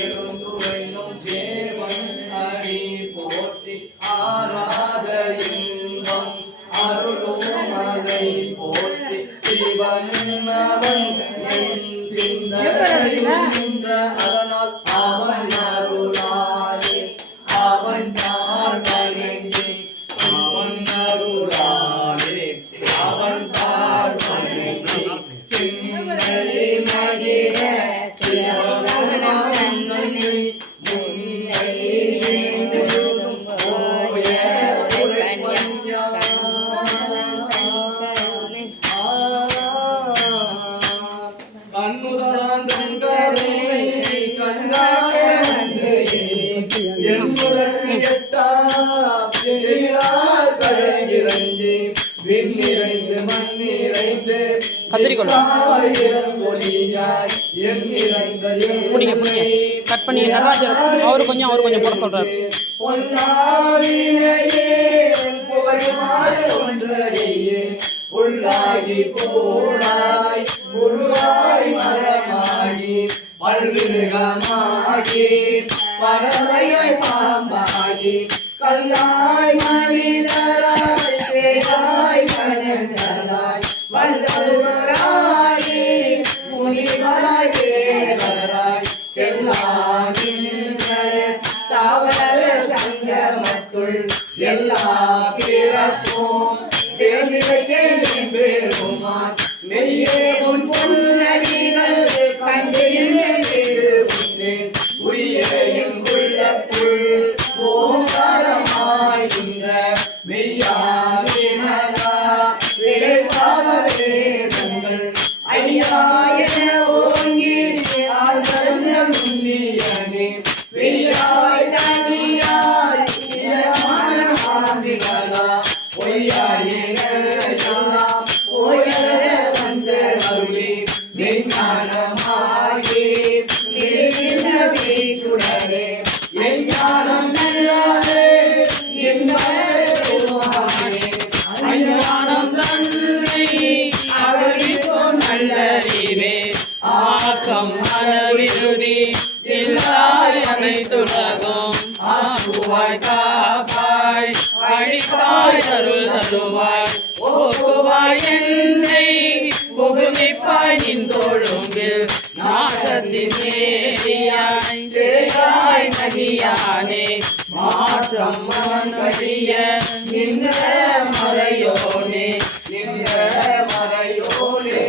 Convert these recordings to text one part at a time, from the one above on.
பெருந்துரையும் தேவன் அடி போற்றி ஆராத இன்பம் அருளும் மலை போற்றி சிவன் அவன் அதனால் அவன் அருளாலே அவன் தாழ்வணங்கி அவன் அருளாலே அவன் தாழ்வணங்கி சிந்தை மகிழ சிவனே முன்னை போய கண்ணுதலான் கண்ணாடு என்பதற்கு எட்டாயிரஞ்சி விண்ணிறைந்து மண்ணிறைந்து கட் பண்ணி நடராஜர் அவரு கொஞ்சம் போட சொல்றாரு. உள்ளாகி போடாய் உருவாய் மரமாகி பல்விருகமாகி பறவையாய் பாம்பாகி கல்லாய் மனிதராய் பேராய் கணங்களாய் வல்லவராய் முனிவராய் தேவராய் செல்லாகின்ற தாவர சங்கமத்துள் எல்லா பிறப்பும் பெருமான் மெய்யே உன் பொன்னடிகள் கண்டேன் உயிரையும் உள்ளத்துள் ஓங்காரமாகின்ற மெய்யாவிமலா விளைவாதங்கள் ஐயாயிர ஓங்கி ஆதரம் முன்னியனே வெய்யாய் தனியாய் ஆதிகளா பொய்யாயிரம் போய வந்த அருளி மெய்ஞானமாகி சுடரே எஞ்ஞானம் நல்லாரே அஞ்ஞானம் நன்மை அகழித்தோம் நல்லறிவே ஆக்கம் அளவிருதி இல்லாய் அனைத்துலகம் ஆக்குவாய் காப்பாய் அழிப்பாய் அருள் தருவாய் ஓக்குவாய் என்னை புகுமிப்பாய் நின்றொழும்பில் நாசத்தின் ஏரியாய் சேராய் நதியானே மாற்றம் மகழிய நின்ற மறையோனே நின்ற மறையோனே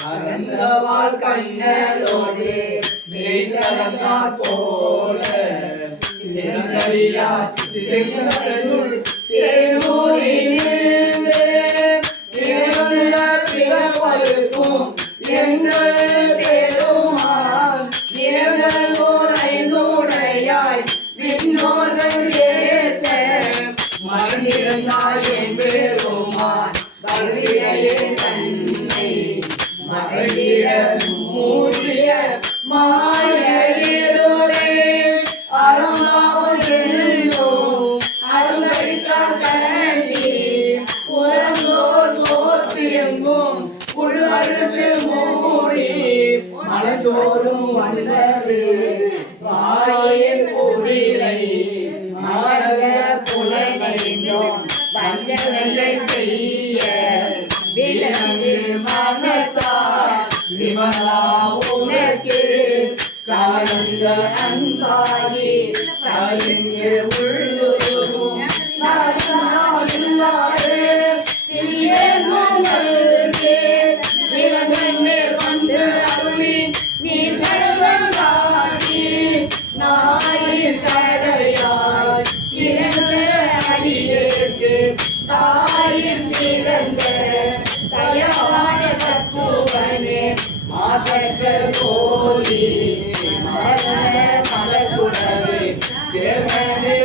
கரந்தவாள் கண்ணலோடு நெய்தலந்தார் போல செங்கலியா செங்கலுள் பிறப்பருக்கும் எங்கள் பெருமான் ஏழையாய் விண்ணோர்கள் ஏற்ற மறந்திருந்தாய் என் பெருமான் கல்வியே தன்னை மகளிர மூடிய மாயிரோலே அருணாவும் எல்லோம் அருங்கரித்தால் கண்டி புறந்தோர் சோற்றியங்கும் புழுவருக்கு மூடி மனதோறும் வந்தது வாயின் பொருளை மாறக புலனறிந்தோம் வஞ்சனை செய்ய விலங்கு மனத்தார் விமலா உனக்கு கலந்த அன்பாகி கலிந்து உள்ளுருகும் இல்லாது சிறிய விலங்கின் மேல் வந்து அருளி நீ கடவுள் காட்டி நாயின் கடையாய் இறந்த அடியேற்கு தாயின் சிறந்த தயவான தத்துவனே மாசற்ற சோழி மரண மலசுடரே தேவனே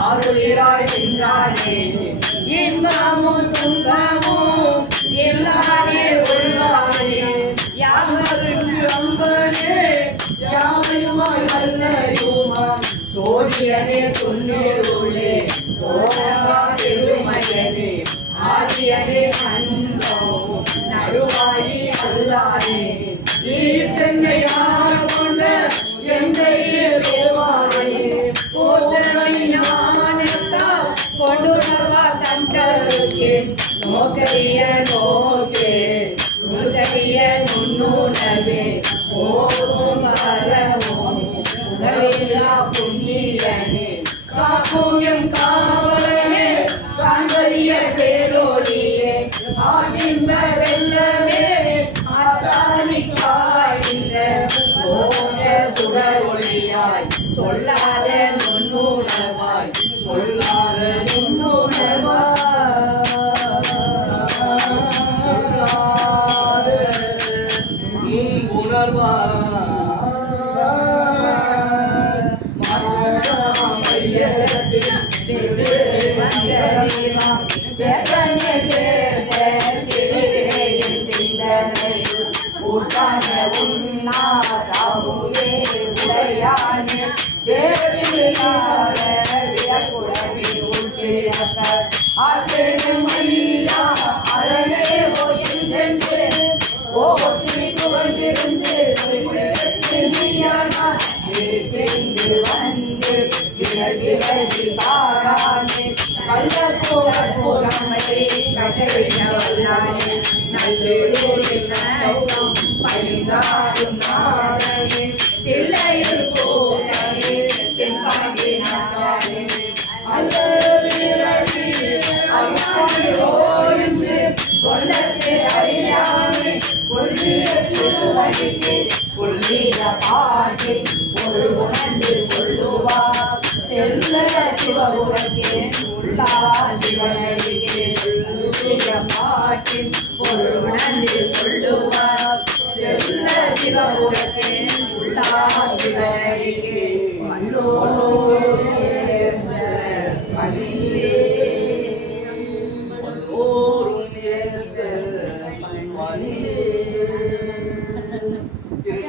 ஆருயிராய் நின்றானே இன்பமும் துன்பமும் எல்லானே உள்ளானே யாவருக்கு அம்பனே யாவையுமாய் வல்லையுமாய் சோதியனே துன்னேருளே ஓரா பெருமையனே ஆதியனே அன்பமும் நடுவாயி அல்லானே ஈர்த்தன்னை யார் கொண்ட எந்தையே தேவானே கூட்டமை ஞானத்தால் கொண்டுணர்வா தந்தருக்கே நோக்கரிய நோக்கே நுகரிய நுண்ணுணவே ஓதும் வரவும் உணவில்லா புண்ணியனே காக்கும் எம் காவலனே காண்பரிய பேரொழியே ஆடிந்த வெள்ளமே அத்தானிக்காயில்ல ஓட சுடரொழியாய் சொல்லாத நுண்ணுணர்வாய் சொல்லாத நுண்ணுணர்வாய் ஒரு உணர்ந்து சொல்லுவார் செல்ல சிவபுரத்தே உள்ளா சிவனடிக்கே சொல்லுகிற பாட்டில் ஒரு உணர்ந்து சொல்லுவார் செல்ல சிவபுரத்தே உள்ளா சிவனடிக்கே